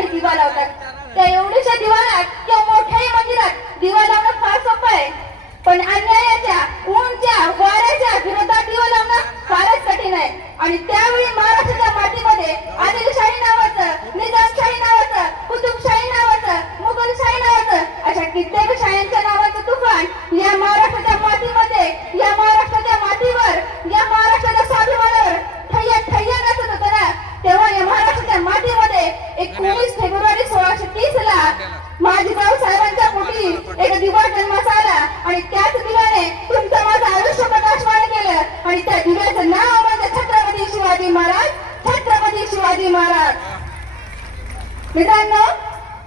आणि दिवा लावतात. त्या एवढ्याशा दिवाळात किंवा मोठ्याही मंदिरात दिवा लावणं फार सोपं आहे, पण अन्यायाच्या, ऊनच्या, वाऱ्याच्या विरोधात दिवा लावणं फारच कठीण आहे. आणि त्यावेळी महाराष्ट्राच्या मातीमध्ये आदिलशाही नावाचं, निजामशाही नावाचं, कुतुबशाही नावाचं, मुघलशाही नावाचं अशा कित्येक शाह्यांच्या नावाचं तुफान या महाराष्ट्राच्या मातीमध्ये, या महाराष्ट्राच्या मातीवर, या महाराष्ट्राच्या स्वाभिमानावर ठय्या ठय्या नाचत होतं ना. तेव्हा या महाराष्ट्राच्या मातीमध्ये 19 फेब्रुवारी 1630 ला माझी जाऊ साहेबांच्या पोटी एक दिवा जन्मास आला आणि त्याच दिव्याने तुमचं माझं आयुष्य प्रकाशमान केलं. आणि त्या दिव्याचं नाव म्हणजे छत्रपती शिवाजी महाराज. छत्रपती शिवाजी महाराज. मित्रांनो,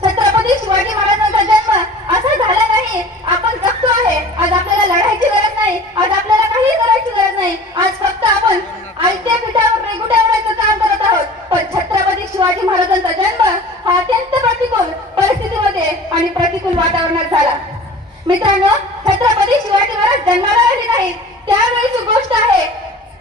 छत्रपती शिवाजी महाराजांचा जन्म असा झाला नाही. आपण जगतो आहे. आज आपल्याला लढायची गरज नाही, आज आपल्याला काही करायची गरज नाही. आज फक्त आपण आयत्या पिठावर रेगुट्या उडायचं काम करत आहोत. पण छत्रपती शिवाजी महाराजांचा जन्म हा अत्यंत प्रतिकूल परिस्थितीमध्ये आणि प्रतिकूल वातावरणात झाला. मित्रांनो, छत्रपती शिवाजी महाराज जन्माला आले नाहीत. त्यावेळीची गोष्ट आहे.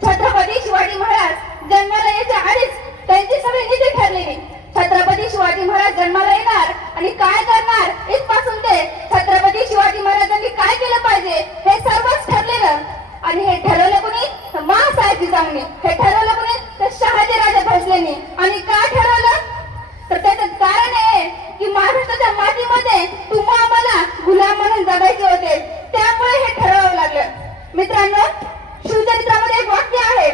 छत्रपती शिवाजी महाराज जन्माला यायच्या आधीच त्यांची सगळी नीती ठरलेली. छत्रपती शिवाजी महाराज जन्माला येणार आणि काय करणार इथपासून ते छत्रपती शिवाजी महाराजांनी काय केलं पाहिजे हे सर्वच ठरलेलं. आणि हे ठरवलं कोणी? माँसाहेब जिजाऊंनी. हे ठरवलं कोणी? तर शहाजी राजे भोसलेंनी. आणि का ठरवलं? तर त्याचं कारण आहे की महाराष्ट्राच्या मातीमध्ये तुम्हा आम्हाला गुलाम म्हणून जगायचे होते, त्यामुळे हे ठरवावं लागलं. मित्रांनो, शिवचरित्रामध्ये एक वाक्य आहे.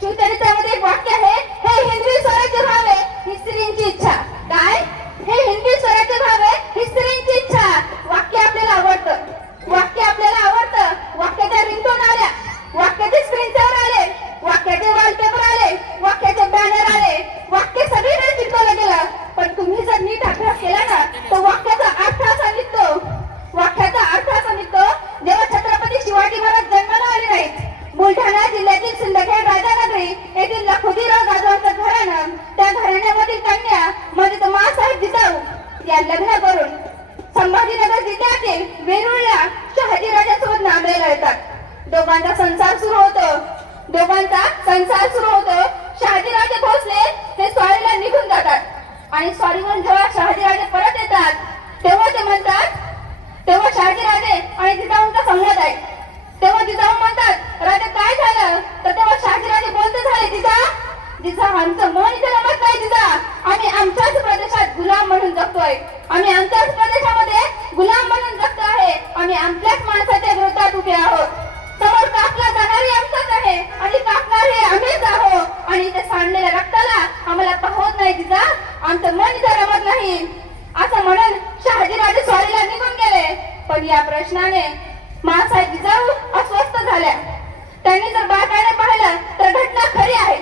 शिवचरित्रामध्ये एक वाक्य आहे, हे हिंदवी स्वराज्य व्हावे ही स्त्रींची इच्छा. काय? हे हिंदवी स्वराज्य व्हावे ही स्त्रींची इच्छा. वाक्य आपल्याला आवडतं. वाक्य आपल्याला आवडतं. वाक्याच्या रिंगटोन आल्या, वाक्याचे स्क्रीनवर आले, वाक्याचे वॉलपेपर आले, वाक्याचे बॅनर आले, वाक्य सगळीकडे चिकटवलं गेलं. पण तुम्ही जर नीट अभ्यास केला ना तर वाक्याचा अर्थ असा निघतो. वाक्याचा अर्थ असा निघतो, जेव्हा छत्रपती शिवाजी महाराज जन्माला आले नाहीत, बुलढाणा जिल्ह्यातील सिंदखेड राजानगरी येथील लखुजीराव जाधवांचं घराणं, त्या घराण्यामधील कन्या म्हणजे माँसाहेब जिजाऊ या लग्न करून संभाजीनगर जिल्ह्यातील वेरूळला शहाजी राजासोबत नांदेडला येतात. दोघांचा संसार सुरू होतो. शहाजी राजे भोसले ते स्वारीला निघून जातात. आणि स्वारीवरून जेव्हा शहाजी राजे परत येतात तेव्हा ते म्हणतात, तेव्हा शहाजी राजे आणि जिजाऊंचा संवाद आहे. तेव्हा जिजाऊ म्हणतात, राजा काय झालं? तर तेव्हा शहाजी राजे बोलते झाले, जिजा आमचं मन इथे रमत नाही. जिजा, आम्ही आमच्याच प्रदेशात गुलाम म्हणून जगतोय. आम्ही आमच्याच प्रदेशामध्ये गुलाम म्हणून जगतो आहे. आम्ही आपल्याच माणसाच्या विरोधात उभे आहोत. समोर कापला जाणारी आमचाच आहे आणि कापणारे आम्हीच आहोत. आणि इथे सांडलेल्या रक्ताला आम्हाला पाहत नाही जिजा, आमचं मन इथे रमत नाही. असं म्हणून शहाजी राजे स्वारीला निघून गेले. पण या प्रश्नाने माँसाहेब जिजाऊ अस्वस्थ झाल्या. त्यांनी जर बारकाईने पाहिलं तर घटना खरी आहे.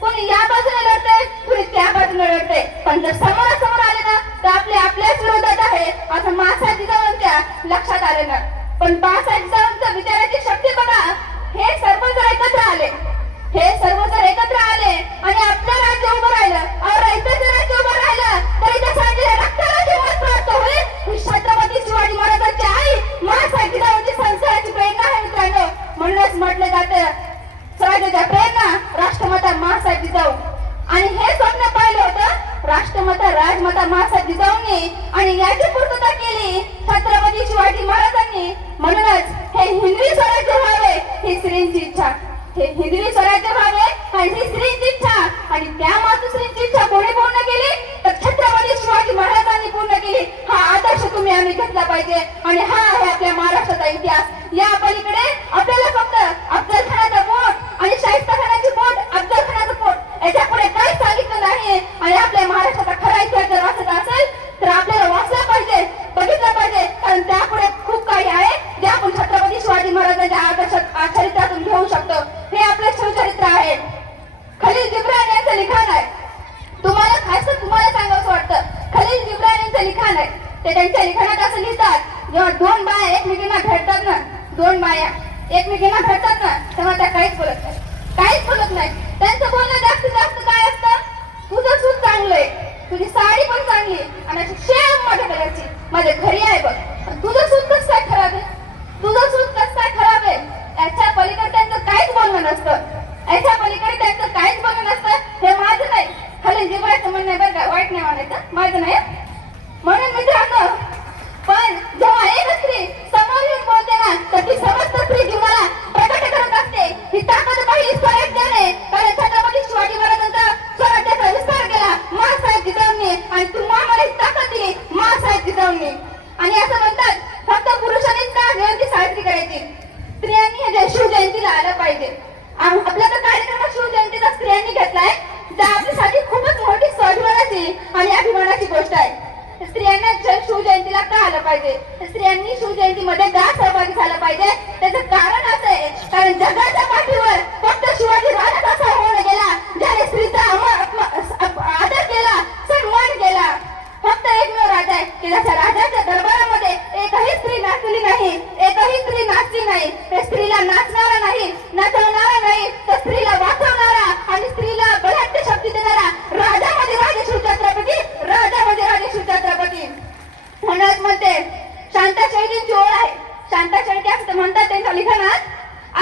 कोणी या बाजूने लढते, कोणी त्या बाजूने लढते. पण जर समोरासमोर आले ना तर आपल्याच विरोधात आहे असं माँसाहेब जिजाऊंच्या लक्षात आले ना. पण माँसाहेब जिजाऊंच्या विचाराची शक्ती बघा. हे सर्व जर एकत्र आले आणि आपलं राज्य उभं राहिलं, इथं राज्य उभं राहिलं तर इथे सांडलेल्या रक्ताला किंमत प्राप्त होईल. छत्रपती शिवाजी महाराजांची आई माँसाहेब जिजाऊंची संस्काराची प्रेरणा आहे. मित्रांनो, म्हणूनच म्हटलं जातं स्वराज्याच्या प्रेरणा राष्ट्रमाता माँसाहेब जिजाऊ. आणि हे स्वप्न पाहिलं होतं राष्ट्रमाता राजमाता माँसाहेब जिजाऊंनी आणि याची पूर्तता केली छत्रपती शिवाजी महाराजांनी. म्हणूनच हे हिंदवी स्वराज्य व्हावे ही स्त्रींची इच्छा. हे हिंदवी स्वराज्य व्हावे आणि ही स्त्रींची इच्छा. आणि त्या मातोश्रींची इच्छा कोणी पूर्ण केली? तर छत्रपती शिवाजी महाराजांनी पूर्ण केली. हा आदर्श तुम्ही आम्ही घेतला पाहिजे. आणि हा आहे आपल्या महाराष्ट्राचा इतिहास. या पलीकडे आपल्याला फक्त अफजल खानाचा पोट आणि शाहिस्ता खानाची पोट, अफजल खानाचं पोट याच्या पुढे काहीच सांगितलं नाही. आणि आपल्या महाराष्ट्राचा खरा इतिहास जर वाचत असेल तर आपल्याला वाचला पाहिजे, बघितलं पाहिजे. कारण त्यापुढे खूप काही आहे जे आपण छत्रपती शिवाजी महाराजांच्या आदर्श चरित्रातून घेऊ शकतो. हे आपलं शिवचरित्र आहे. खलील जिब्रान यांचं लिखाण आहे. तुम्हाला सांगावंसं वाटतं, खलील जिब्रान यांचं लिखाण आहे. ते त्यांच्या लिखाणात असं लिहितात, जेव्हा दोन बाया एकमेकींना भेटतात ना तेव्हा त्या काहीच बोलत नाही. त्यांचं बोलणं जास्तीत जास्त काय असतं? तुझं सूट चांगलंय, तुझी साडी पण चांगली आणि अशी शेम माझ्या कलरची माझ्या घरी आहे बघ. तुझं सूट कसं काय खराब आहे? याच्या पलीकडे त्यांचं काहीच बोलणं नसतं. हे माझं नाही. खलील जिब्रानचं म्हणणं नाही म्हणायचं, माझं नाही. म्हणून मित्रांनो, पण जेव्हा एक स्त्री समोर येऊन बोलते ना, तर ती समस्त स्त्री जीवनाला प्रकट करत असते. ही ताकद काही स्वराज्याने, कारण छत्रपती शिवाजी महाराजांचा स्वराज्याचा विस्तार केला महासाहेब जिजाऊंनी, आणि तुम्हाला मला ही ताकद दिली महासाहेब जिजाऊंनी. आणि असं म्हणतात, फक्त पुरुषांनीच का जयंती साजरी करायची, स्त्रियांनी हे शिवजयंतीला आलं पाहिजे. आपल्या तर कार्यक्रमात शिवजयंतीचा स्त्रियांनी घेतलाय, त्या आपल्यासाठी खूपच मोठी स्वाभिमानाची आणि अभिमानाची गोष्ट आहे. स्त्रियांना शिवजयंतीला का आलं पाहिजे, स्त्रियांनी शिवजयंतीमध्ये का सहभागी झालं पाहिजे, त्याचं कारण असं आहे, कारण जगाच्या पाठीवर फक्त शिवाजी राजाच असा होऊन गेला ज्याने स्त्रीचा आदर केला, सन्मान केला. फक्त एकमेव राजा आहे की ज्याच्या राजाच्या दरबारामध्ये एकही स्त्री नाचली नाही, एकही स्त्री नाचली नाही. त्या स्त्रीला नाचणारा नाही, नाचवणारा नाही, तर स्त्रीला वाचवणारा आणि स्त्रीला बलाढ्य शक्ती देणारा राजा म्हणजे राजे शिवछत्रपती, राजा म्हणजे राजे शिवछत्रपती. म्हणूनच म्हणते, शांता शेळकेंची ओळ आहे. शांता शेळके असं म्हणतात त्यांच्या लिखाणात,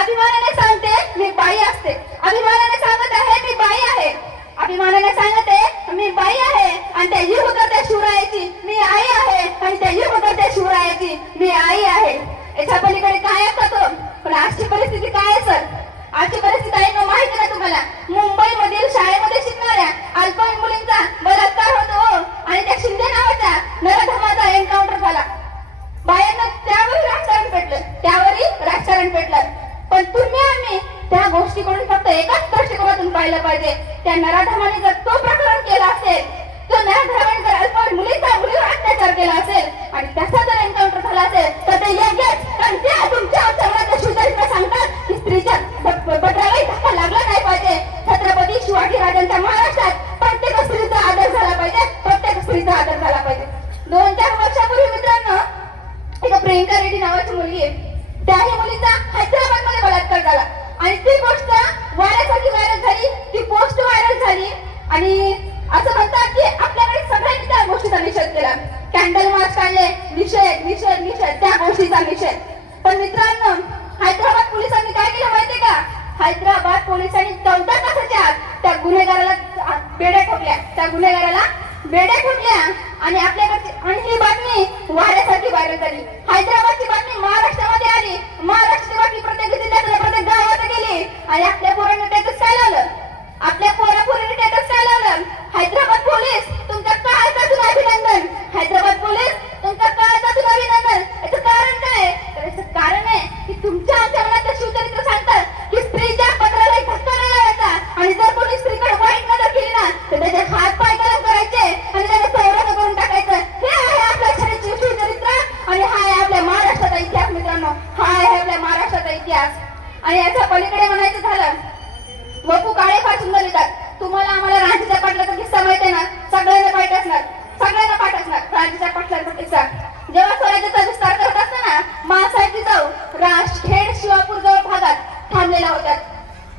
अभिमानाने सांगते मी बाई असते, अभिमानाने सांगत आहे मी बाई आहे, अभिमानाने सांगते मी बाई आहे, आणि त्या युग करते शिवरायाची मी आई आहे, आणि त्या युग करते शिवरायाची मी आई आहे. याच्या पलीकडे काय असतं, पण आजची परिस्थिती काय आहे सर? आजची परिस्थिती आहे माहिती ना तुम्हाला? मुंबईमधील शाळेमध्ये शिकणाऱ्या अल्पवयीन मुलींचा बलात्कार होतो, आणि त्या शिंदे नावाच्या नरधमाचा एन्काउंटर झाला. बायांना त्यावरही राजकारण पेटलं, त्यावरही राजकारण पेटलं. पण तुम्ही आम्ही त्या गोष्टीकडून फक्त एकाच दृष्टिकोनातून पाहिलं पाहिजे. त्या नराधमाने जर तो प्रकरण केला असेल, तो नराधमाने जर अल्पवयीन मुलीवर अत्याचार केला असेल आणि त्याचा जर एन्काउंटर झाला असेल, तर ते योग्यच. कारण त्या तुमच्या चरणात शिवचरित्र सांगतात की स्त्रीच्या बटरालाही धक्का लागला नाही पाहिजे. छत्रपती शिवाजी राजांच्या महाराष्ट्रात प्रत्येक स्त्रीचा आदर झाला पाहिजे, प्रत्येक स्त्रीचा आदर झाला पाहिजे. 2-4 वर्षापूर्वी मित्रांनो, एक प्रियंका रेड्डी नावाची मुलगी आहे, त्याही मुलीचा हैदराबाद मध्ये बलात्कार झाला, आणि ती गोष्ट वाऱ्यासारखी व्हायरल झाली, ती पोस्ट व्हायरल झाली. आणि असं म्हणतात की आपल्याकडे सगळ्यांनी त्या गोष्टीचा निषेध केला, कॅन्डल मार्च काढले, निषेध निषेध निषेध, त्या गोष्टीचा निषेध. पण मित्रांनो, हैदराबाद पोलिसांनी काय केलं माहितीये का? हैदराबाद पोलिसांनी 14 तासाच्या त्या गुन्हेगाराला बेड्या ठोकल्या, त्या गुन्हेगाराला बेड्या ठोकल्या. आणि आपल्याकडची आणि ही बातमी वाऱ्यासारखी व्हायरल झाली. हैदराबादची बातमी महाराष्ट्रामध्ये आली, महाराष्ट्राची बातमी प्रत्येक जिल्ह्यात, प्रत्येक गावात गेली. आणि आपल्या पोरांनी स्टेटस काय लावलं, आपल्या पोरापोरीने स्टेटस काय लावलं, हैदराबाद पोलीस तुमच्या काळजातून अभिनंदन, हैदराबाद पोलीस तुमच्या काळजातून अभिनंदन. याचं कारण काय? तर याचं कारण आहे की तुमच्या आमच्या मनात शिवचरित्र सांगतात की स्त्रीच्या पत्राला धक्का नाही लावायचा, आणि जर कोणी स्त्रीकडे वाईट नजर केली ना, तर त्याचे हात पाय गरम करायचे आणि त्याने संरक्षण करून टाकायचं. हे आहे आपल्या शिवचरित्र, आणि हा आहे आपल्या महाराष्ट्राचा इतिहास मित्रांनो, हा आहे आपल्या महाराष्ट्राचा इतिहास. आणि याच्या पलीकडे म्हणायचं झालं, वपू काळे फार सुंदर लिहितात. तुम्हाला आम्हाला रांचीच्या पाटलाचा किस्सा माहिती आहे ना, सगळ्यांना पाठ असणार, सगळ्यांना पाठ असणार रांचीच्या पाटलाचा किस्सा. जेव्हा स्वराज्याचा विस्तार करत असताना महासाहेब जिजाऊ खेड शिवापूर जवळ भागात थांबलेल्या होत्या.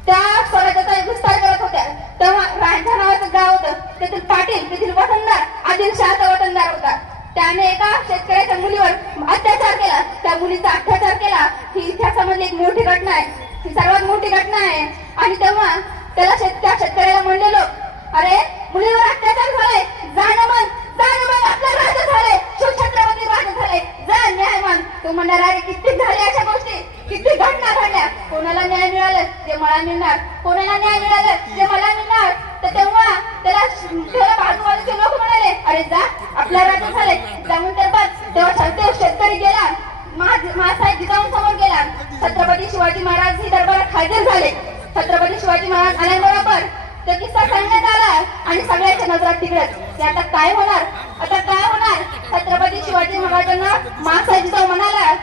त्या स्वराज्याचा विस्तार करत होत्या, तेव्हा रांझा नावाचं गाव होतं, तेथील पाटील, तेथील वतनदार आदिलशहाचा वतनदार होता. त्याने एका शेतकऱ्याच्या मुलीवर अत्याचार केला, त्या मुलीचा अत्याचार केला. ही इतिहासामधली एक मोठी घटना आहे, ही सर्वात मोठी घटना आहे. आणि तेव्हा त्याला त्या शेतकऱ्याला म्हणले लोक, अरे मुलीवर अत्याचार झालाय, जाणं मग आपला राजा झालाय, शिवछत्रपती राजा झालाय, जा न्याय मान. तो म्हणणार, अरे किती झाले अशा गोष्टी, किती घटना घडल्या, कोणाला न्याय मिळालं जे मला मिळणार, कोणाला न्याय मिळालं जे मला मिळणार. तर तेव्हा त्याला बाजूबाजूचे लोक म्हणाले, अरे जा आपला राजा झालाय, जाऊन तर बघ. तेव्हा शेतकरी गेला, महासाहेब जिजाऊंसमोर गेला. छत्रपती शिवाजी महाराज ही दरबारात हजर झाले. छत्रपती शिवाजी महाराज आल्याबरोबर तो किस्सा सांगण्यात आला, आणि सगळ्यांच्या नजरात तिकडेच. आता काय होणार, आता काय होणार? छत्रपती शिवाजी महाराजांना महासाहेब जिजाऊ म्हणाला,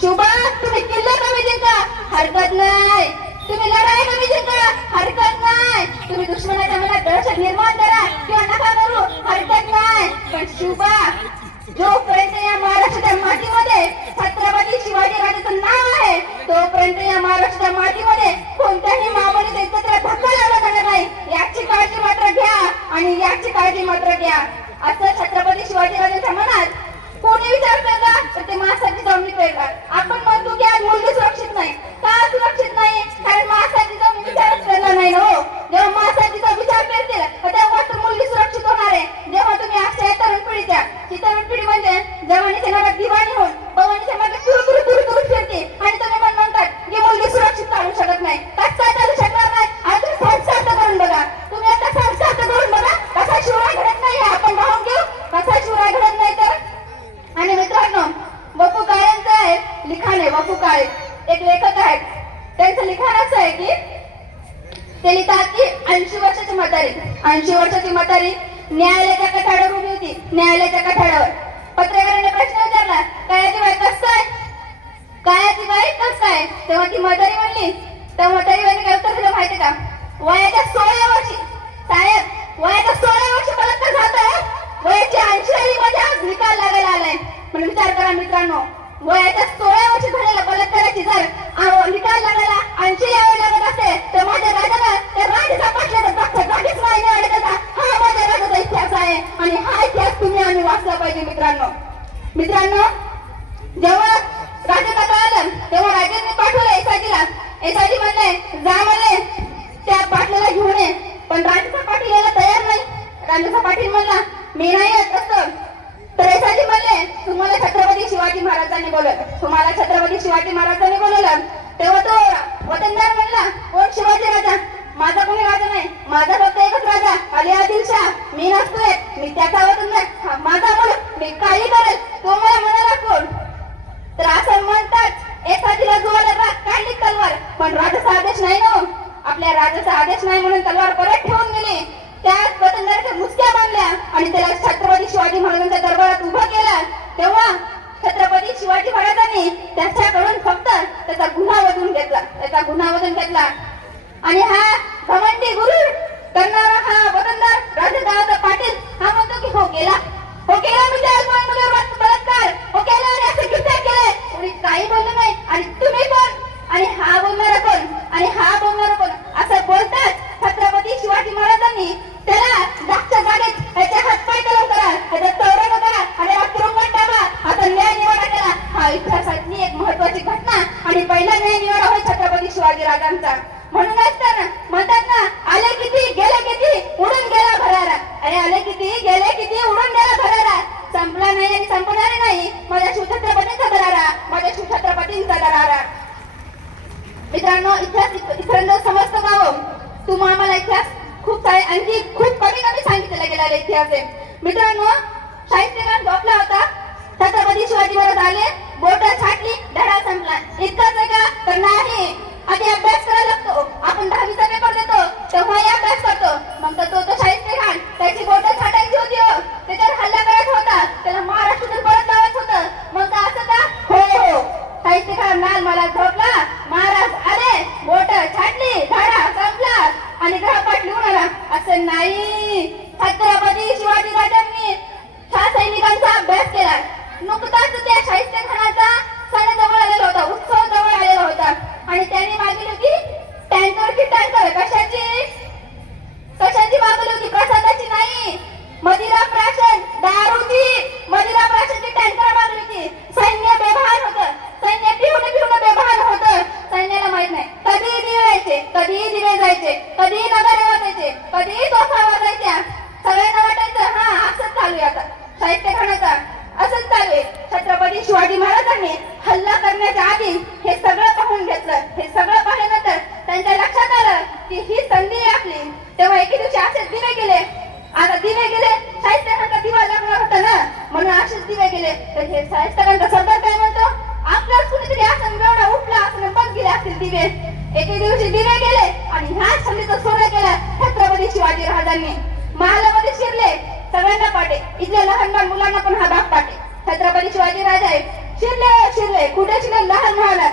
शिवबा तुम्ही किल्ले कमी जिंका, हरकत नाही, तुम्ही लढाई कमी जिंका, हरकत नाही, तुम्ही दुश्मनाच्या मनात दहशत निर्माण करा किंवा नका करू, हरकत नाही. पण शिवबा, जोपर्यंत या महाराष्ट्राच्या मातीमध्ये छत्रपती शिवाजी राजाचं नाव आहे, तोपर्यंत या महाराष्ट्राच्या मातीमध्ये कोणत्याही मामूली एकत्र धक्का लावला जाणार नाही. याची काळजी मात्र घ्या, आणि याची काळजी मात्र घ्या. असं छत्रपती शिवाजी राजांच्या मनात कोणी विचार करला, तर ते महासाहेब जिजाऊंनी पेरला. आपण म्हणतो की आज मुलगी सुरक्षित नाही, का सुरक्षित नाही? कारण महासाहेब जिजाऊंनी विचारच केला नाही ना. हो, जेव्हा महासाहेब जिजाऊ विचार करतील तेव्हा तर मुलगी सुरक्षित होणार. 80 वर्षाची म्हातारी न्यायालयाच्या कठाड्यावर उभी होती. न्यायालयाच्या कठाड्यावर पत्रकाराने प्रश्न विचारला, काय ती बाई कसं काय, काय ती बाई कसं काय? तेव्हा ती म्हातारी म्हणली, त्या म्हातारीने काय उत्तर दिलं माहिती का? वयाच्या 16 वर्षी साहेब, वयाच्या 16 वर्षी बलात्कार झाला, वयाची 80 मध्ये आज निकाल लागायला आलाय. म्हणून विचार करा मित्रांनो, वयाच्या 16 वर्षी झालेल्या बलात्काराची जर निकाल लागायला 80 यावे लागत असते तर माझ्या राजाला त्या राजाचा पाठल्याचा जागीच नाही निवडायचा. हा माझ्या राजाचा इतिहास आहे आणि हा इतिहास तुम्ही आम्ही वाचला पाहिजे. मित्रांनो जेव्हा राजाचा कळालं तेव्हा राजांनी पाठवलं एसआयटीला. एसआयटी म्हणले जा म्हणले त्या पाटलाला घेऊन ये. पण राजाचा पाटील यायला तयार नाही. राजाचा पाटील म्हणला मी नाही येत असं. तर एसआयटी म्हणले तुम्हाला छत्रपती शिवाजी महाराजांनी बोलवलं, तुम्हाला छत्रपती शिवाजी महाराजांनी बोलवलं. तेव्हा तो वतनदार म्हणला कोण शिवाजी राजा? माझा कोणी राजा नाही, माझा फक्त एकच राजा अली आदिलशाह. मी नसतोय, मी त्याचा वतनदार, माझा मुलगा, मी काही करेल, तो मला म्हणाला कोण? तर असं म्हणतात एखादीला जोराला काढली तलवार, पण राजाचा आदेश नाही ना. आपल्या राजाचा आदेश नाही म्हणून तलवार परत ठेवून गेली. त्या वतनदाराच्या मुसक्या बांधल्या आणि त्याला छत्रपती शिवाजी महाराजांच्या दरबारात उभं केलं. तेव्हा छत्रपती शिवाजी महाराजांनी त्याच्याकडून फक्त त्याचा गुन्हा वधून घेतला. आणि हा घमंडी गुरु करणारा हा वतनदार राजगावचा पाटील हा म्हणतो की हो केला मी त्या बलात्कार, हो केला आणि असं किती केलंय, कोणी काही बोललं नाही. आणि तुम्ही कोण आणि हा बोलणारा कोण असं बोलतात. छत्रपती शिवाजी महाराजांनी त्याला जागच्या जागेत याच्या हातपाय कलम करा, त्याचा चौरंग करा आणि तुरुंगात टाका, आता न्याय निवाडा केला. हा इतिहासातली एक महत्वाची घटना आणि पहिला न्याय निवाडा होय छत्रपती शिवाजी राजांचा. म्हणूनच तर म्हणतात ना, आले किती गेले किती उडून गेला भरारा. अरे आले किती गेले किती उडून गेला भरारा. संपला नाही आणि संपणार नाही माझ्या शिवछत्रपतींचा दरारा. मित्रांनो इतिहास इतरांना समजतो का हो? तुम्ही आम्हाला इतिहास खूप आणखी खूप कमी सांगितलेला गेलेला इतिहास आहे. मित्रांनो साहित्यकार झोपला होता, छत्रपती शिवाजी महाराज आले, बोट छाटली, धडा संपला. इतकंच आहे का? तर नाही. आधी अभ्यास करायला लागतो. आपण 10वीचा पेपर देतो तेव्हाही अभ्यास करतो. मग तो साहित्यकार त्याची बोट छाटायची होती, त्याच्यावर हल्ला करायचा होता, त्याला महाराष्ट्रातून परत लावायचं होतं. मग असं का? हो साहित्यकार नाल मला झोपला, महाराज आले, बोट छाटली, धडा संपला आणि ग्रहपाठ लिहून आला. असं नाही. छत्रपती शिवाजी राजांनी सैनिकांचा अभ्यास केला. नुकताच त्या साहित्यखानाचा सण जवळ आलेला होता, उत्सव जवळ आलेला होता आणि त्यांनी मागवली होती टँकर. कशाची मागवली होती? प्रसादाची नाही, मदिरा प्राशन, दारूची मदिरा प्राशनची टँकर मागवली होती. सैन्य बेभान होतं, सैन्य पिऊन बेभान होतं. सैन्याला माहित नाही कधी दिवे यायचे, कधी दिवे जायचे, कधी नगारे वाजायचे, कधी तोफा वाजायच्या. सगळ्यांना वाटायचं हा असंच चालू आहे आता साहित्यखानाचा, असंच चालू आहे. छत्रपती शिवाजी महाराजांनी हल्ला करण्याच्या आधी हे सगळं पाहून घेतलं. हे सगळं पाहिल्यानंतर त्यांच्या लक्षात आलं की ही संधी आहे आपली. तेव्हा एके दिवशी असेच दिवे गेले. आता दिवे गेले, साहित्यखानाचा दिवा लागणार होता ना, म्हणून असेच दिवे गेले. तर हे साहित्यखानाचा सरदार काय म्हणतो, आपल्याच कुणीतरी असं मिळवणा उठला असं बंद गेले असतील दिवे. एके दिवशी दिवे गेले आणि ह्याच संधीचं सोनं केलं छत्रपती शिवाजी महाराजांनी. महालामध्ये शिरले, सगळ्यांना पाटे, इथल्या लहान मुलांना पण हा भाग पाटे. छत्रपती शिवाजी राजा आहे, शिरले कुठे शिरले? लहान महालात.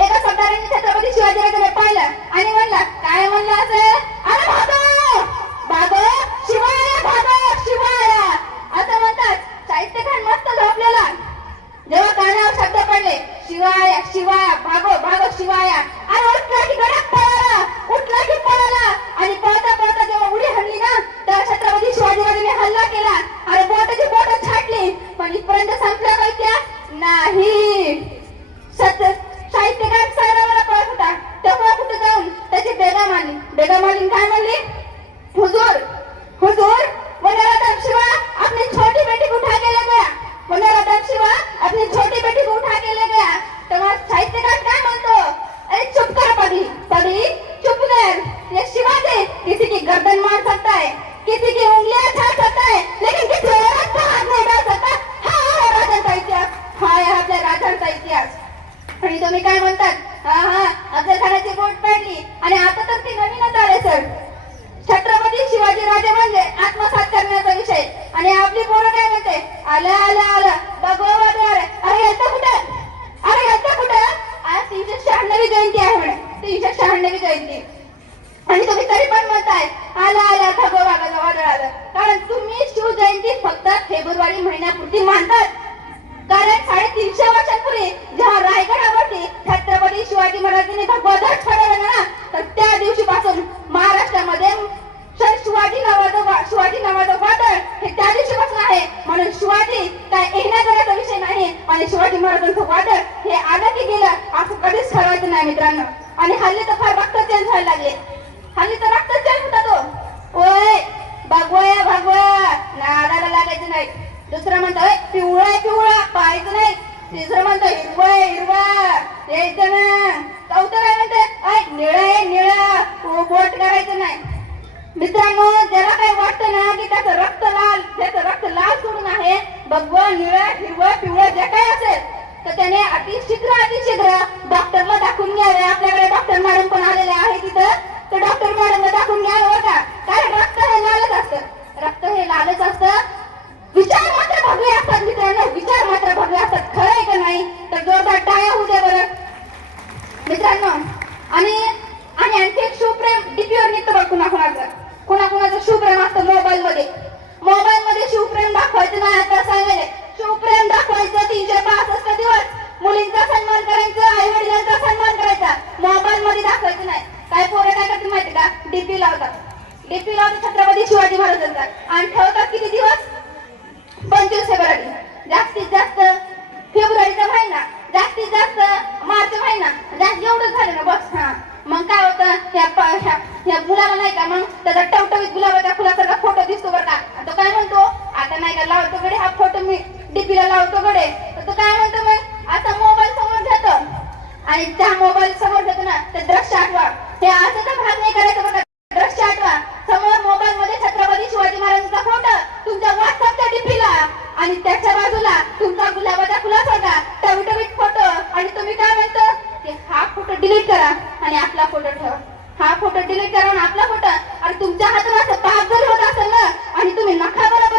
एका सरदारांनी छत्रपती शिवाजी राजाने पाहिलं आणि म्हणला, काय म्हणलं असं? अरे भागो शिवाया असं म्हणतात. साहित्यखान मस्त झोपलेला. जेव्हा कानावर शब्द पडले शिवाया भागो शिवाया, अरे उठला की गडप पळाला आणि पळता जेव्हा उडी हल्ली ना तर छत्रपती शिवाजी राजाने हल्ला केला. अरे बोट छाटली, पण इथपर्यंत संपला का इतिहास? नाही. साहित्यकार सैराला पळत होता, तेव्हा कुठे जाऊन त्याची बेगा मारली. काय म्हणली? हुजूर वनराधम शिवा अपनी छोटी बेटी को उठा के ले गया. वनराधम शिवा अपनी छोटी बेटी को उठा के ले गया. तेव्हा साहित्यकार काय म्हणतो, अरे चुप कर पदी चुप कर. ये शिवा से किसी की गर्दन मार सकता है, किसी की उंगलियां छाट सकता है, लेकिन किसी औरत का हाथ नहीं डाल सकता. हा राजांचा इतिहास, हा आपल्या राजांचा इतिहास. आणि तुम्ही काय म्हणतात, अफजल खानाची बोट पडली आणि आता तर ती नवीनच आले सर. छत्रपती शिवाजी म्हणजे आत्मसात करण्याचा विषय. आणि आपली पोरं काय म्हणते, आलं आलं आलं भगवा अरे याचं कुठं, अरे याचं कुठं. आज 396वी जयंती आहे म्हणे, 396वी जयंती, आणि तुम्ही तरी पण म्हणताय आलं आलं भगवा वादळ आलं. कारण तुम्ही शिवजयंती फक्त फेब्रुवारी महिन्यापुरती मानतात. कारण 350 वर्षांपूर्वी जेव्हा रायगडावरती छत्रपती शिवाजी महाराजांनी भगवा ध्वज फडकवला ना, तर त्या दिवशीपासून महाराष्ट्रामध्ये शिवाजी नावाचं वादळ हे त्या दिवशीपासून आहे. म्हणून शिवाजी काय येण्या जाण्याचा विषय नाही, आणि शिवाजी महाराजांचं वादळ हे आलं की गेलं असं कधीच ठरवायचं नाही मित्रांनो. आणि हल्ली तर फार रक्त चेंज व्हायला लागले, हल्ली तर रक्त चेंज होता तो. ओय भगवा नादाला लागायचं नाही. दुसरं म्हणतो पिवळा पाहायचं नाही. तिसरं म्हणतो हिरवा यायचं ना. चौथं काय म्हणते निळा बोट करायचं नाही. मित्रांनो, ज्याला काही वाटतं ना की त्याचं रक्त लाल सोडून आहे, भगवा निळा हिरवा पिवळा जे काही असेल, तर त्याने अतिशीघ्र डॉक्टरला दाखवून घ्यावे. आपल्याकडे डॉक्टर मॅडम पण आलेले आहे तिथं, तर डॉक्टर मॅडमला दाखवून घ्यावं बरं का. कारण रक्त हे लालच असतं. विचार मात्र भगवे असतात मित्रांनो, विचार मात्र भगवे असतात. खरं आहे का नाही? तर जोरदार टाळ्या होऊ द्या बरं मित्रांनो. आणि आणखी एक शिवप्रेम डीपीवर निघतं बघ कुणाचं शिवप्रेम असतं. मोबाईलमध्ये शिवप्रेम दाखवायचं नाही. आता सांगायला शिवप्रेम दाखवायचं 365 दिवस, मुलींचा सन्मान करायचा, आई वडिलांचा सन्मान करायचा, मोबाईल मध्ये दाखवायचं नाही. काय पोरं काय करतात माहिती का, डीपी लावतात छत्रपती शिवाजी महाराजांचा, आणि ठेवतात किती दिवस, 25 फेब्रुवारी, जास्तीत जास्त फेब्रुवारीचा महिना, जास्तीत जास्त मार्च महिना, एवढंच झालं ना बस. हा मग काय होतं, ह्या मुलाला नाही का मग त्याचा टवटवीत गुलाबाच्या फुलासारखा फोटो दिसतो बरं का. तो काय म्हणतो, आता नाही का लावतो गडे हा फोटो, मी डीपीला लावतो गडे. तर तो काय म्हणतो, मग आता मोबाईल समोर घेतो, आणि त्या मोबाईल समोर घेतो ना ते दृश्य आठवा. हे असं तर भाग नाही करायचं बघा, दृश्य आठवा. समोर मोबाईल मध्ये छत्रपती शिवाजी महाराजांचा फोटो तुमच्या व्हॉट्सअपच्या डीपीला, आणि त्याच्या बाजूला तुमचा गुलाबाच्या फुलासारखा टवटवीत फोटो, आणि तुम्ही काय म्हणतो की हा फोटो डिलीट करा आणि आपला फोटो ठेवा. हा फोटो डिलीट करा आणि आपला फोटो. आणि तुमच्या हातून असं पाप जरी होत असेल ना, आणि तुम्ही नखा बरोबर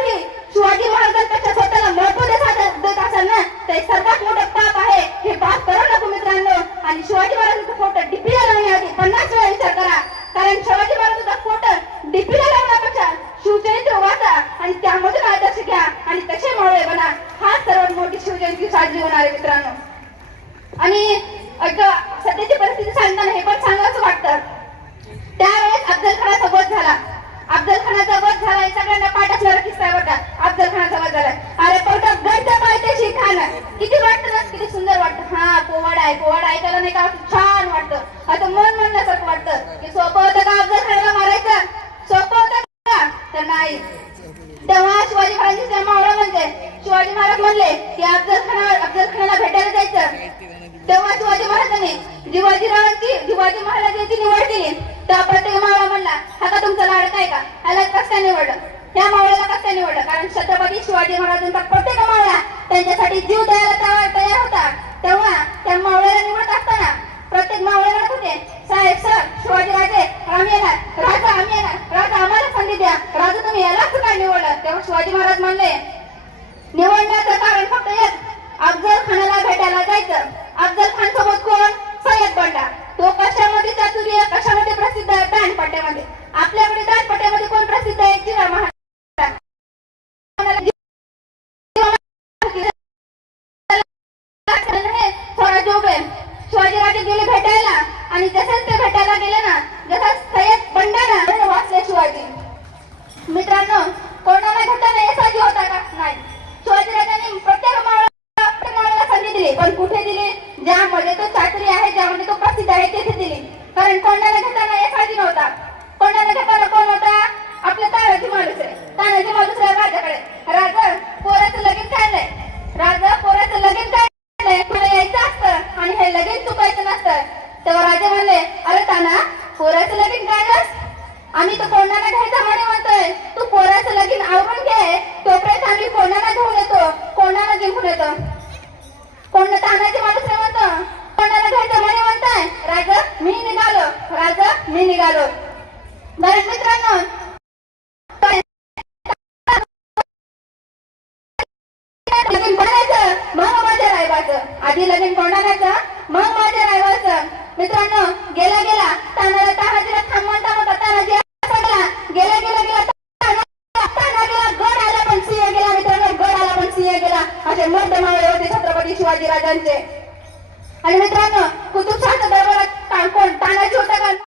शिवाजी महाराजांपेक्षा स्वतःला महत्व देत असाल ना, ते सर्वात मोठं पाप आहे. हे पाप करू नको मित्रांनो. आणि शिवाजी महाराजांचा फोटो डीपीला लावण्याआधी 50 वेळा विचार करा. कारण शिवाजी महाराजांचा फोटो डीपीला लावण्यापेक्षा शिवचरित्र वाचा आणि त्यामधून आदर्श घ्या आणि तसे मावळे बना. हा सर्वात मोठी शिवजयंती साजरी होणार आहे मित्रांनो. आणि सध्याची परिस्थिती सांगताना हे पण सांगायचं वाटतं, त्यावेळेस अफजल खानाचा वध झाला हे सगळ्यांना पाठ असणारा किस्सा आहे बघा. अफजल खानाचा वध झाला, अरे पोटात गडच्या पायथ्याशी खान, किती वाटतं ना, किती सुंदर वाटतं. हा पोवाड ऐकायला नाही का छान वाटतं. आता मन म्हणण्यासारखं वाटतं की सोपं होतं का अफजल खानाला मारायचं, सोपं होतं का, तर नाही. तेव्हा शिवाजी महाराजांच्या मावळा म्हणते, शिवाजी महाराज म्हणले की अफजल खानाला भेटायला जायचं. तेव्हा शिवाजी महाराजांनी शिवाजी महाराजांची निवड केली. तेव्हा प्रत्येक मावळा म्हणला, हा का तुमचा लाडका आहे का, ह्याला कसं काय निवडलं, ह्या मावळ्याला कसं काय निवडलं. कारण छत्रपती शिवाजी महाराजांचा प्रत्येक मावळा त्यांच्यासाठी जीव द्यायला तयार होता. तेव्हा त्या मावळ्याला निवडत असताना प्रत्येक मावळे म्हणत होते, साहेब सर शिवाजी राजे आम्ही येणार, राजा आम्ही येणार, राजा आम्हाला संधी द्या, राजा तुम्ही यालाच काय निवडलं. तेव्हा शिवाजी महाराज म्हणले, निवडण्याचं कारण फक्त एक, अफजल खानाला भेटायला जायचं. अफजल खान सोबत कोण, सय्यद बंडा. तो कशामध्ये चातुर्य, कशामध्ये प्रसिद्ध आहे, दांडपट्ट्यामध्ये. आपल्याकडे दांडपट्ट्यामध्ये कोण प्रसिद्ध आहे, जिवा महाराज. शिवाजीराजे गेले भेटायला, आणि जसंच ते भेटायला गेले ना, जसं सय्यद बंडाना वाचले शिवाजी. मित्रांनो, कोणाला घेताना यशाची होता का, नाही. शिवाजीराजांनी प्रत्येक मावळ्याला संधी दिली, पण कुठे दिली, ज्यामध्ये तो चातुर्य आहे, ज्यामध्ये तो प्रसिद्ध आहे तिथे दिली. कारण कोणाला घेताना यशाची नव्हता. कोणाला घेताना कोण होता, आपलं तानाजी मालुसरे राजाकडे. राजा पोराचं लगीन काढलंय, मला यायचं असतं आणि हे लगीन चुकायचं नसतं. तेव्हा राजा म्हणले, अरे ताना पोराचं लगीन काढलंस, आम्ही तर कोणाला घ्यायचं म्हणे म्हणतोय, तू पोराचं लगीन आवरून घे, तोपर्यंत आम्ही कोणाला घेऊन येतो, कोणाला जिंकून येतो. कोण तानाजी मालुसरे म्हणतो, कोणाला घ्यायचं म्हणे म्हणताय, राजा मी निघालो. बरं मित्रांनो, आधी लगीन कोंडाण्याचं मग माझ्या रायवाचं. मित्रांनो, गेला गेला तानाला तानाजीला थांबवता मग तानाजी गेला गेला गेला गेला ताना गेला, गड आला पण सिंह गेला. मित्रांनो, गड आला पण सिंह गेला. असे मर्द मावळे होते छत्रपती शिवाजी राजांचे. आणि मित्रांनो, कुतुबशहाच्या दरबारात तानाजी होता का?